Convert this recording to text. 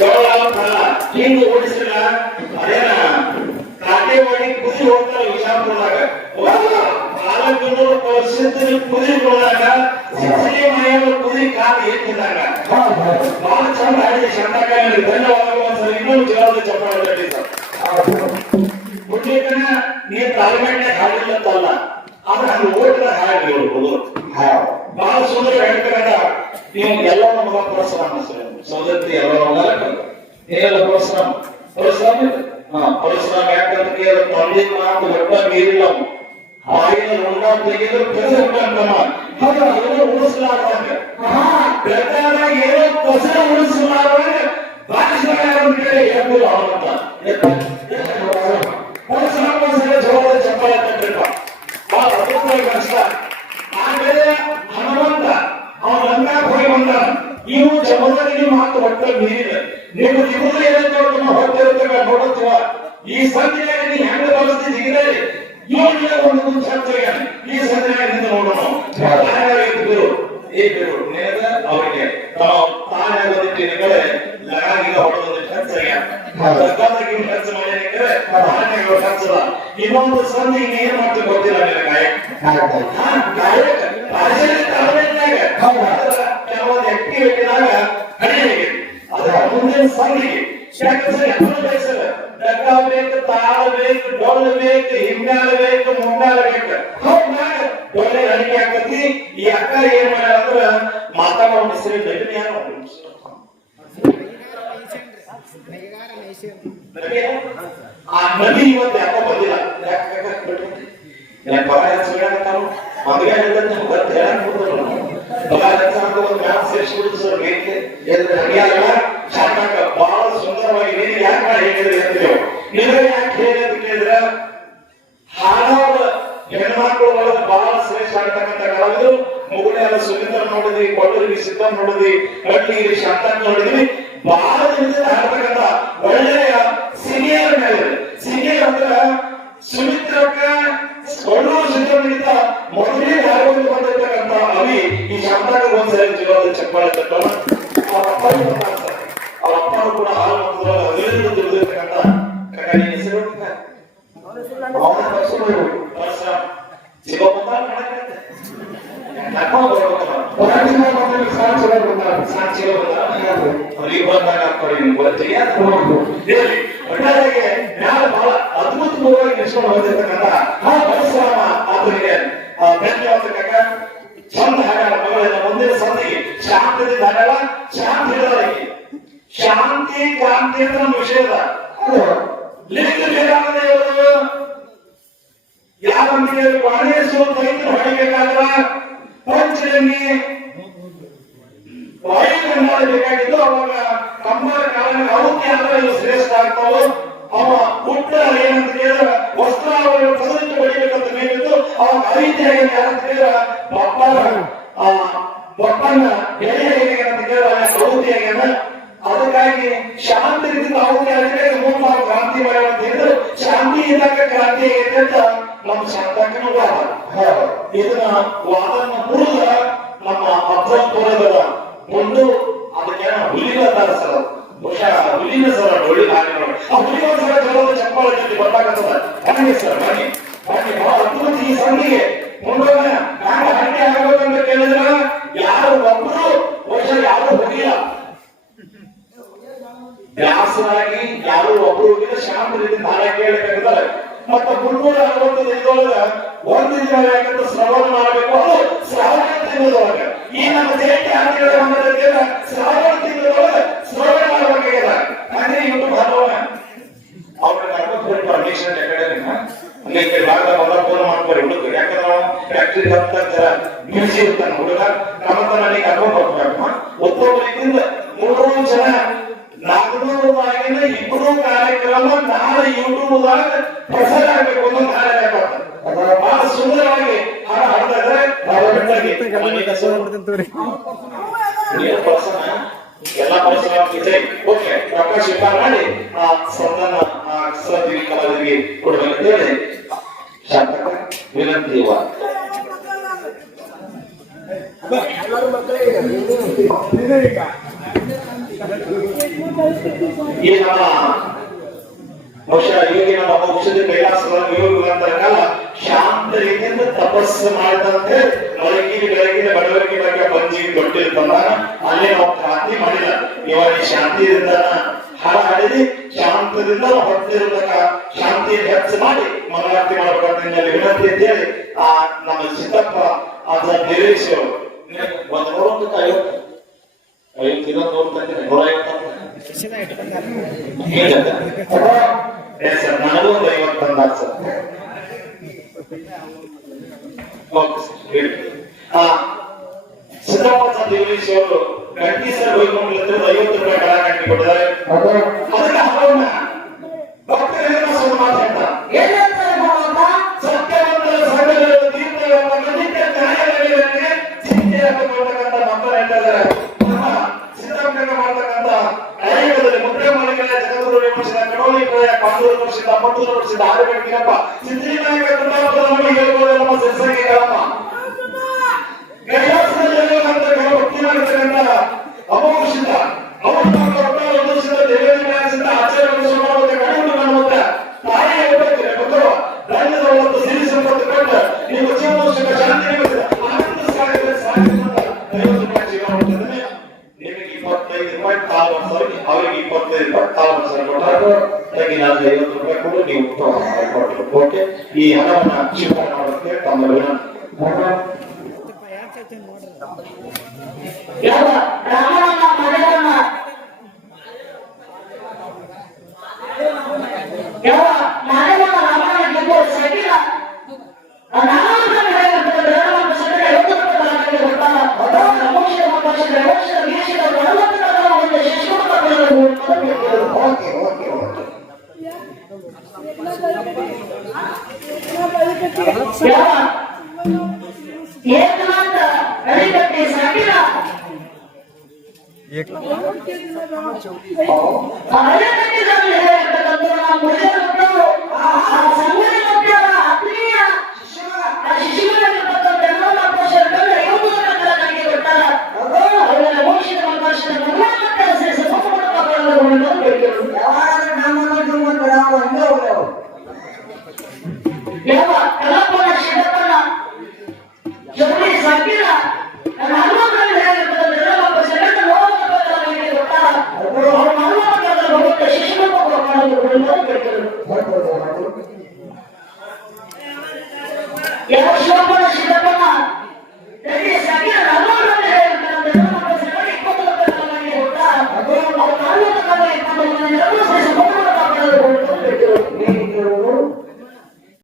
ಹಿಂಗ ಓಡಿಸಿಲ್ಲ ಅದೇನ ಕಾಟೇವಾಡಿ ಕುದಿ ಹೋಗ್ತಾರೆ ವಿಜಾಪುರದಾಗ ನಾಲ್ಕು ವರ್ಷದ ಕುದಿ ಹೋದಾಗ ಸಿಸಿಲಿ ಮನೆಯ ಕುದಿ ಕಾಲು ಎತ್ತಿದಾಗ ಬಹಳ ಚಂದ ಆಡಿದೆ ಚಂದಕಾಯಿ ಧನ್ಯವಾದಗಳು ಸರ್. ಇನ್ನೊಂದು ಜವಾಬ್ದಾರಿ ಚಪ್ಪಾಳೆ ಮುಟ್ಲಿಕ್ಕನ ನೀ ಪಾರ್ಲಿಮೆಂಟ್ನಾಗ ಹಾಡಿಲ್ಲತ್ತಲ್ಲ ಆದ್ರೆ ಹಂಗ ಓಟ್ಲ ಹಾಡಿ ಬಹಳ ಸುಂದರ ಹೇಳ್ತಾರ. ನೀವು ಎಲ್ಲ ಮಗ ಪರಶುರಾಮ ಸೋದರಿ ಎಲ್ಲ ಏನೆಲ್ಲ ಪರಶುರಾಮ ಪರಶುರಾಮ ಯಾಕಂದ್ರೆ ತಂದೆ ಮಾತು ಒಟ್ಟ ಮೀರಿಲ್ಲ ಬಾಯಿನ ರುಂಡ ತೆಗೆದು ಉಳಿಸಲಾರ್ದಂಗ ಬೆಳಗಾದಾಗ ಏನೋ ಕಸ ಉಳಿಸಲಾರ್ದಂಗ ಹೇಳ್ಬೋದು ಅವನಂತ ಪರಶುರಾಮ ಜವಾದ ಚಪ್ಪಾಳೆ ತಟ್ಟಿರ್ಪ ಬಹಳ ಅದ್ಭುತವಾಗಿ ಕಷ್ಟ. ಆಮೇಲೆ ಹನುಮಂತ ಅವನ ರಂಗಾಕ್ ಹೋಗಿ ಬಂದ. ಇವು ಜಮದಗ್ನಿ ಮಾತು ಒಟ್ಟ ಮೀರಿದ ನೀವು ಇವರು ಏನಂತ ಹೊಟ್ಟಿರ್ತಕ್ಕ ನೋಡುತ್ತವ ಈ ಸಂಧಿಯಾಗಿ ನೀ ಹೆಂಗ ಬಳಸ್ತಿದ್ದೀರಿ ಇವನಿಗೆ ಒಂದು ಮುಂಚೆ ಈ ಸಂಧಿಯಾಗಿ ನೋಡೋಣ ಅವರಿಗೆ ತಾನೇ ಲಗಾಗಿಗ ಹೊಡೆದ ಖರ್ಚು ಖರ್ಚದ ಇನ್ನೊಂದು ಸಂಧಿ ಏನ್ ಮಾಡ್ತೀವಿ ಗೊತ್ತಿಲ್ಲ ಗಾಯಕ ಕೆಲವೊಂದು ಆಕ್ಟಿವಿಟಿನಾಗ ಕಡಿಮೆ ಅದರ ಮುಂದಿನ ಸಂಧಿಗೆ ಬಯಸಲ್ಲ ಡಗ್ಗ ಬೇಕು, ತಾಳ ಬೇಕು, ಡೊಳ್ಳು ಬೇಕು, ಹಿಂಗಾಲ ಬೇಕು, ಮುಂಗಾಲ ಬೇಕು. ಡೊಳ್ಳೆ ಅಡಿಗೆ ಹಾಕತಿ. ಈ ಅಕ್ಕ ಏನ್ ಮಾಡ್ಯಾರ ಮಾತಾಡೋ ಹೆಸರು ಆ ನದಿ ಇವತ್ತು ಯಾಕೋ ಬಂದಿಲ್ಲ. ಬಹಳ ಸುಂದರವಾಗಿ ನೀನು ಯಾಕೆ ಹೇಳಿದ್ರೆ ನಿಮಗೆ ಯಾಕೆ ಹೇಳಿ ಅಂತ ಕೇಳಿದ್ರೆ ಹಾಡೋರು ಹೆಣ್ಮಕ್ಳು ಒಳಗೆ ಬಹಳ ಶ್ರೇಷ್ಠ ಆಗ್ತಕ್ಕಂಥ ಕಲಾವಿದರು ಮುಗುಳೆಲ್ಲ ಸುನೀತರ ನೋಡಿದ್ವಿ, ಕೊಟ್ಟೂರಿಗೆ ಸಿದ್ದಂ ನೋಡಿದ್ವಿ, ಹಳ್ಳಿಗಿರಿ ಶಾಂತನ್ ನೋಡಿದ್ವಿ. ಬಹಳ ದಿನದಿಂದ ಹಾಡ್ತಕ್ಕಂಥ ಒಳ್ಳೆಯ ಸಿನಿಯರ್ ಮೇಲೆ ಸಿನಿಯರ್ ಅಂದ್ರೆ ಸುಮಿತ್ರಕ್ಕ ಕೊಡೂರು ಸಿದ್ದಮ್ಗಿಂತ ಮೊದಲೇ ಯಾರು ಬಂದಿರ್ತಕ್ಕಂಥ ಅವಿ ಈ ಶಾಂತಾಗ ಒಂದ್ಸರಿ ಜೀವನದ ಚಪ್ಪಾಳೆ ತಟ್ಟೋಣ. ಅವ್ರ ಅಪ್ಪನೂ ಕೂಡ ಹಾಲು ಮಕ್ಕಳು ದುಡಿದಿರ್ತಕ್ಕಂಥ ಕಕಾಲಿ ಹೆಸರು ಬಹಳ ಅದ್ಭುತವಾಗಿ ನಿಲ್ಸ್ಕೊಂಡು ಹೋಗಿರ್ತಕ್ಕಂಥ ಪರಶುರಾಮ ಆತನಿಗೆ ಧನ್ಯವಾದ. ಚಂದ ಹಾಗಾರ ಮಗಳಿಂದ ಮುಂದಿನ ಸಂಧಿಗೆ ಶಾಂತದಿಂದ ಹಾಡಲ್ಲ. ಶಾಂತಿ ಇರೋದಕ್ಕೆ ಶಾಂತಿ ಕ್ರಾಂತಿ ಅಂತ ನಮ್ಮ ವಿಷಯದ ಲಿಂಗ ಬೇಕಾದವರು ಯಾರಂದ್ರೆ ಗಣೇಶ ರೈತರು ಹೊಡಿಬೇಕಾದ್ರ ಪಂಚರಂಗಿ ವಾಯುಗಂಗಾಳ ಬೇಕಾಗಿದ್ದು ಅವಾಗ ಕಂಬರ ಕಾಲ ಅವಕ್ಕೆ ಆದ್ರೆ ಶ್ರೇಷ್ಠ ಆಗ್ತಾವ. ಅವ ಹುಟ್ಟ ಏನಂತ ಹೇಳಿದ್ರೆ ವಸ್ತ್ರಾವಳಿ ಪ್ರಸಂಗ ಹೊಡಿಬೇಕಂತ ಮೇಲಿದ್ದು ಅವಾಗ ಅವಿದ್ಯಾಗಿ ಯಾರಂತ ಹೇಳಿದ್ರೆ ಬಪ್ಪನ್ನ ಬೆಳೆ ಹೇಗಂತ ಹೇಳಿದ್ರೆ ಪ್ರವೃತ್ತಿಯಾಗ್ಯಾನ. ಅದಕ್ಕಾಗಿ ಶಾಂತಿ ರೀತಿಯಿಂದ ಆಹುತಿ ಆದ್ರೆ ಮೂರು ಕ್ರಾಂತಿ ಮಾಡೋಣ ಅಂತ ಹೇಳಿದ್ರು. ಶಾಂತಿ ಇದ್ದಾಗ ಕ್ರಾಂತಿ ಆಗೈತೆ ಅಂತ ನಮ್ಮ ಶಾಂತಕ್ಕನ ವಾದ. ಇದನ್ನ ವಾದನ ಮುರಿದ ನಮ್ಮ ಅಫಜಲ್ಪುರದ ಒಂದು ಅದಕ್ಕೆ ಹುಲಿನ ಸರ ಬಹುಶಃ ಹುಲಿನ ಸರ ಡೊಳ್ಳಿ ಹಾಡಿನ ಆ ಹುಲಿನ ಸರ ಜಲದ ಚಪ್ಪಾಳೆ ಜೊತೆ ಬರ್ತಾಕತ್ತದ. ಬನ್ನಿ ಸರ್ ಬನ್ನಿ ಬನ್ನಿ. ಬಹಳ ಅದ್ಭುತ ಈ ಸಂಧಿಗೆ ಮುಂದೋಗ ನಾನು ಹಂಗೆ ಆಗ್ಬೇಕಂತ ಕೇಳಿದ್ರ ಯಾರು ಒಬ್ಬರು ಬಹುಶಃ ಯಾರು ಹೋಗಿಲ್ಲ. ವ್ಯಾಸರಾಗಿ ಯಾರು ಒಬ್ರು ಹೋಗಿಲ್ಲ. ಶಾಂತ ರೀತಿಯಿಂದ ಹಾಡ ಕೇಳಬೇಕಾಗ್ತಾರೆ. ಮತ್ತೆ 365 ಒಂದು ದಿನ ಯಾಕಂದ್ರೆ ಶ್ರವಣ ಮಾಡಬೇಕು. ಅದು ಶ್ರಾವಣ ತಿಂಗಳೊಳಗೆ ಈ ನಮ್ಮ ದೇಹಕ್ಕೆ ಆಂಗ್ಲ ಶ್ರಾವಣ ತಿಂಗಳೊಳಗೆ ಶ್ರವಣ ಮಾಡಬೇಕಾಗಿದೆ. ಅಂದ್ರೆ ಯೂಟ್ಯೂಬ್ ಹಾಕೋಣ ಅವ್ರಿಗೆ ಪರ್ಮಿಷನ್ ಯಾಕಂದ್ರೆ ಭಾಗದ ಫೋನ್ ಮಾಡ್ತಾರೆ ಹುಡುಗ. ಯಾಕಂದ್ರೆ ಫ್ಯಾಕ್ಟ್ರಿ ಬ್ಯೂಸಿ ಇರ್ತಾನೆ ಹುಡುಗ. ನಮ್ಮ ನನಗೆ ಕರ್ಕೊಂಡು ಹೋಗ್ಬೇಕು. ಒಬ್ಬೊಬ್ಬರಿಂದ 300 ಜನ 400 ಇಬ್ಬರು ಕಾರ್ಯಕ್ರಮ ನಾಳೆ ಯೂಟ್ಯೂಬ್ದಾಗ ಪ್ರಸಾರ ಆಗಬೇಕು ಅನ್ನೋ ಕಾರ್ಯ ಬಹಳ ಸುಂದರವಾಗಿ ಹಾಡ ಹಾಡ್ತಾರೆ. ಎಲ್ಲ ಪರಿಸರ ಓಕೆ ಪ್ರಕಾಶ್ ವಿಚಾರ ಮಾಡಿ ಆ ಸಂಧಾನ ಸರದಿ ಕಲಾವಿದರಿಗೆ ಕೊಡಬೇಕಂತ ಹೇಳಿ ಶಾಂತಕ ವಿನಂತಿ. ಎಲ್ಲರೂ ಮಕ್ಕಳಿಗೆ ಈ ನಮ್ಮ ಬಹುಶಃ ಈಗಿನ ನಮ್ಮ ಔಷಧಿ ಕೈಲಾಸದಲ್ಲಿ ಯೋಗಗಳ ಕಾಲ ಶಾಂತ ರೀತಿಯಿಂದ ತಪಸ್ಸು ಮಾಡಿದಂತೆ ಬೆಳಗಿನ ಬಡವರಿಗೆ ಬಗ್ಗೆ ಬಂಜಿ ಕೊಟ್ಟಿರ್ತಲ್ಲ ಅಲ್ಲಿ ನಾವು ಕ್ರಾಂತಿ ಮಾಡಿಲ್ಲ. ಇವಾಗ ಶಾಂತಿಯಿಂದ ಹಾಡ ಹಾಡಿದಿ ಶಾಂತದಿಂದ ಹೊರತಿರುವುದಕ್ಕ ಶಾಂತಿಯನ್ನು ಹೆಚ್ಚು ಮಾಡಿ ಮನೋರಾರ್ತಿ ಮಾಡಬೇಕಂತ ನಿನ್ನಲ್ಲಿ ವಿನಂತಿ ಅಂತ ಹೇಳಿ ಆ ನಮ್ಮ ಸಿದ್ದಪ್ಪ ಅದ ಗಿರೀಶ್ ಅವರು ಒಂದು 150 ಇನ್ನೊಂದು 150 ನನಗೂ ಒಂದು 50 ತಂದಾರ ಸರ್. ಸಿದ್ದಪ್ಪ ಗಿರೀಶ್ ಅವರು ಗಂಟಿ ಸರ್ ವೈಕೊಂಡ್ಲಿದ್ದು 50 ರೂಪಾಯಿ ಕಡಾ ಗಂಟಿ ಕೊಟ್ಟಿದ್ದಾರೆ. ಅದಕ್ಕೆ ಹಬ್ಬವನ್ನ ಭಕ್ತರಿಂದ ಸುಳ್ಳು ಮಾತಾಡ್ತಾರೆ ಸತ್ಯವಂತರ ಸಂಘದ ತೀರ್ಥಗಳನ್ನು ಖಂಡಿತ ನ್ಯಾಯಾಲಯಕ್ಕೆ ಚಿಂತೆಯಾಗತಕ್ಕಂಥ ಮಕ್ಕಳು ಹೇಳ್ತಾರೆ. ಸಿದ್ದಪ್ಪನ ಮಾಡತಕ್ಕಂಥ ಆಯೋಗದಲ್ಲಿ ಮುದ್ರೆ ಮಾಲಿಕೆಯ ಜಗದ್ಗುರು ವಿಮರ್ಶಿತ ಕಡೋಲಿ ಕಾಂಗ್ರೆಸ್ ವರ್ಷದ 30 ವರ್ಷದ ಆರೋಗ್ಯಪ್ಪ ಸಿದ್ದಲಿಂಗ ಕುಟುಂಬದ ನಮಗೆ ಹೇಳ್ಬೋದು ನಮ್ಮ ಸಿದ್ಧಸಂಖ್ಯೆಗಳಮ್ಮ ಕೈಲಾಸದಲ್ಲಿರುವಂತ ಕೆಲವು ಭಕ್ತಿ ಮಾಡಿರ್ತಕ್ಕಂಥ ಅಮೋಷಿತ ಅವರು ದೇವೇಂದ್ರ ಆಚಾರ್ಯ ಮಾಡುವಂತ ಕಡಿಮೆ ಮಾಡುವಂತ ತಾಯಿ ಹೋಗ್ಬೇಕಿದೆ ಮಕ್ಕಳು ಧನ್ಯದ ಒಂದು ಸಿರಿ ಸಂಪತ್ತು ಕೊಟ್ಟು ನೀವು ಜೀವನ ಶಾಂತಿ ಆನಂದ ಸಾಗರ ನಿಮಗೆ 25 ರೂಪಾಯಿ ಕಾಲು ವರ್ಷ ಅವರಿಗೆ 25 ರೂಪಾಯಿ ಕಾಲು ವರ್ಷ ಕೊಟ್ಟರು. ನಾನು 50 ರೂಪಾಯಿ ಕೂಡ ನೀವು ಕೊಟ್ಟರು. ಓಕೆ, ಈ ಹಣವನ್ನು ಸ್ವೀಕಾರ ಮಾಡೋದಕ್ಕೆ ತಮ್ಮ ವಿನಂತಿ. ಯಾವ